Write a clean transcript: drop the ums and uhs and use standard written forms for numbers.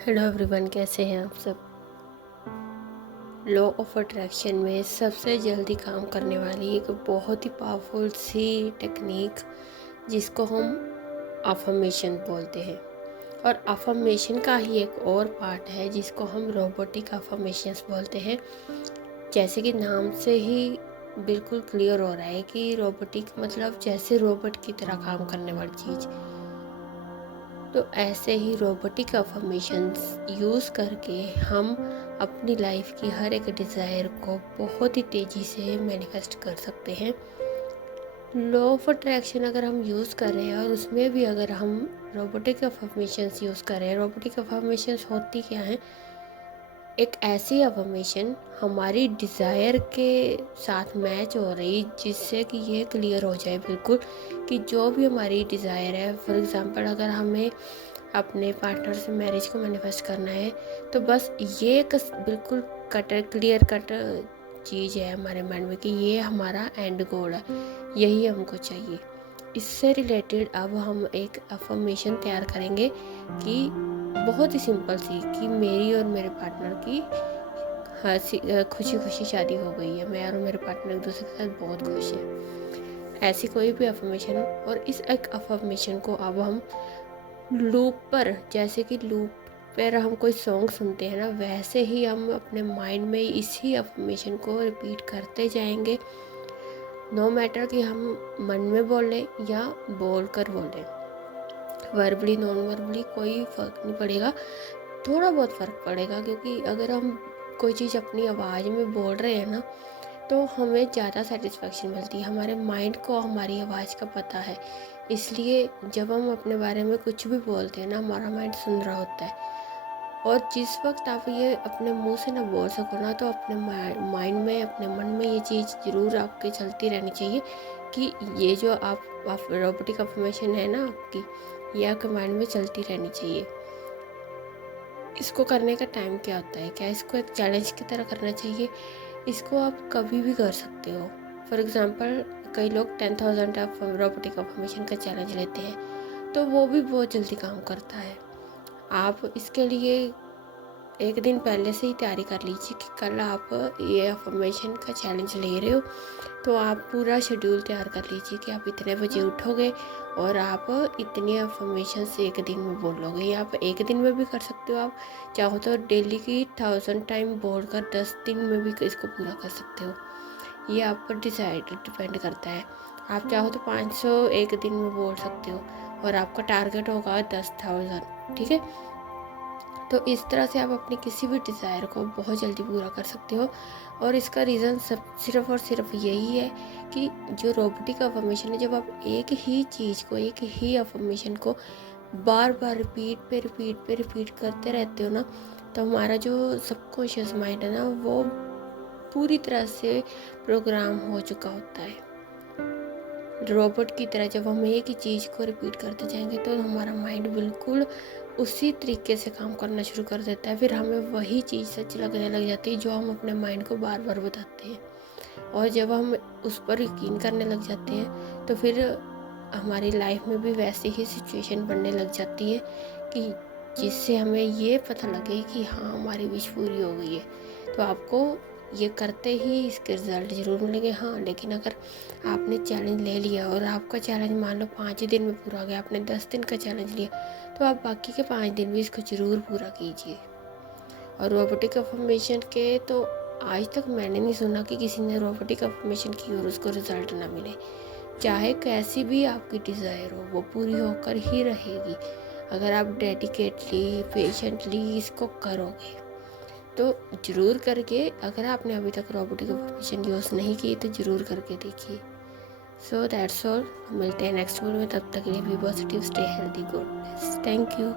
Hello everyone, कैसे हैं आप सब। लॉ ऑफ अट्रैक्शन में सबसे जल्दी काम करने वाली एक बहुत ही पावरफुल सी टेक्निक जिसको हम अफर्मेशन बोलते हैं, और अफर्मेशन का ही एक और पार्ट है जिसको हम रोबोटिक अफर्मेशंस बोलते हैं। जैसे कि नाम से ही बिल्कुल क्लियर हो रहा है कि रोबोटिक मतलब जैसे रोबोट की तरह काम करने वाली चीज़। तो ऐसे ही रोबोटिक अफर्मेशंस यूज़ करके हम अपनी लाइफ की हर एक डिज़ायर को बहुत ही तेज़ी से मैनिफेस्ट कर सकते हैं। लॉ ऑफ अट्रैक्शन अगर हम यूज़ कर रहे हैं और उसमें भी अगर हम रोबोटिक अफर्मेशंस यूज़ कर रहे हैं, रोबोटिक अफर्मेशंस होती क्या हैं? एक ऐसी अफर्मेशन हमारी डिज़ायर के साथ मैच हो रही जिससे कि ये क्लियर हो जाए बिल्कुल कि जो भी हमारी डिज़ायर है, फॉर एग्ज़ाम्पल अगर हमें अपने पार्टनर से मैरिज को मैनिफेस्ट करना है, तो बस ये एक बिल्कुल क्लियर कट चीज़ है हमारे माइंड में कि ये हमारा एंड गोल है, यही हमको चाहिए। इससे रिलेटेड अब हम एक अफर्मेशन तैयार करेंगे कि बहुत ही सिंपल सी कि मेरी और मेरे पार्टनर की खुशी खुशी शादी हो गई है, मैं और मेरे पार्टनर एक दूसरे के साथ बहुत खुश हैं। ऐसी कोई भी अफर्मेशन, और इस एक अफर्मेशन को अब हम लूप पर, जैसे कि लूप पर हम कोई सॉन्ग सुनते हैं ना, वैसे ही हम अपने माइंड में इसी अफर्मेशन को रिपीट करते जाएंगे। नो मैटर कि हम मन में बोलें या बोल कर बोलें, वर्बली नॉन वर्बली कोई फ़र्क नहीं पड़ेगा। थोड़ा बहुत फ़र्क पड़ेगा क्योंकि अगर हम कोई चीज़ अपनी आवाज़ में बोल रहे हैं ना, तो हमें ज़्यादा सेटिस्फेक्शन मिलती है। हमारे माइंड को हमारी आवाज़ का पता है, इसलिए जब हम अपने बारे में कुछ भी बोलते हैं ना, हमारा माइंड सुन रहा होता है। और जिस वक्त आप ये अपने मुंह से ना बोल सको ना, तो अपने माइंड में, अपने मन में ये चीज़ ज़रूर आपके चलती रहनी चाहिए कि ये जो आप रोबोटिक अफर्मेशन है ना आपकी, ये आपके माइंड में चलती रहनी चाहिए। इसको करने का टाइम क्या होता है? क्या इसको एक चैलेंज की तरह करना चाहिए? इसको आप कभी भी कर सकते हो। फॉर एग्ज़ाम्पल कई लोग 10,000 रोबोटिक अफर्मेशन का चैलेंज लेते हैं, तो वो भी बहुत जल्दी काम करता है। आप इसके लिए एक दिन पहले से ही तैयारी कर लीजिए कि कल आप ये अफर्मेशन का चैलेंज ले रहे हो, तो आप पूरा शेड्यूल तैयार कर लीजिए कि आप इतने बजे उठोगे और आप इतनी अफर्मेशंस एक दिन में बोलोगे, या आप एक दिन में भी कर सकते हो। आप चाहो तो डेली की 1000 टाइम बोलकर 10 दिन में भी इसको पूरा कर सकते हो। ये आप पर डिपेंड करता है। आप चाहो तो 500 एक दिन में बोल सकते हो और आपका टारगेट होगा 10,000, ठीक है। तो इस तरह से आप अपनी किसी भी डिज़ायर को बहुत जल्दी पूरा कर सकते हो। और इसका रीज़न सिर्फ़ और सिर्फ यही है कि जो रोबोटिक अफर्मेशन है, जब आप एक ही चीज़ को, एक ही अफर्मेशन को बार बार रिपीट करते रहते हो ना, तो हमारा जो सबकॉन्शियस माइंड है ना, वो पूरी तरह से प्रोग्राम हो चुका होता है। रोबोट की तरह जब हम एक ही चीज़ को रिपीट करते जाएंगे, तो हमारा माइंड बिल्कुल उसी तरीके से काम करना शुरू कर देता है। फिर हमें वही चीज़ सच लगने लग जाती है जो हम अपने माइंड को बार बार बताते हैं। और जब हम उस पर यकीन करने लग जाते हैं, तो फिर हमारी लाइफ में भी वैसी ही सिचुएशन बनने लग जाती है कि जिससे हमें ये पता लगे कि हाँ, हमारी विश पूरी हो गई है। तो आपको ये करते ही इसके रिज़ल्ट ज़रूर मिलेंगे। हाँ, लेकिन अगर आपने चैलेंज ले लिया और आपका चैलेंज मान लो 5 दिन में पूरा हो गया, आपने 10 दिन का चैलेंज लिया, तो आप बाकी के 5 दिन भी इसको ज़रूर पूरा कीजिए। और रोबोटिक अफर्मेशन के तो आज तक मैंने नहीं सुना कि किसी ने रोबोटिक अफर्मेशन की और उसको रिज़ल्ट ना मिले। चाहे कैसी भी आपकी डिज़ायर हो, वो पूरी होकर ही रहेगी अगर आप डेडिकेटली, पेशेंटली इसको करोगे। तो ज़रूर करके, अगर आपने अभी तक रोबोटिक अफर्मेशन यूज़ नहीं की तो ज़रूर करके देखिए। So that's all. मिलते हैं नेक्स्ट वीडियो में, तब तक के लिए be positive, stay healthy, good, thank you.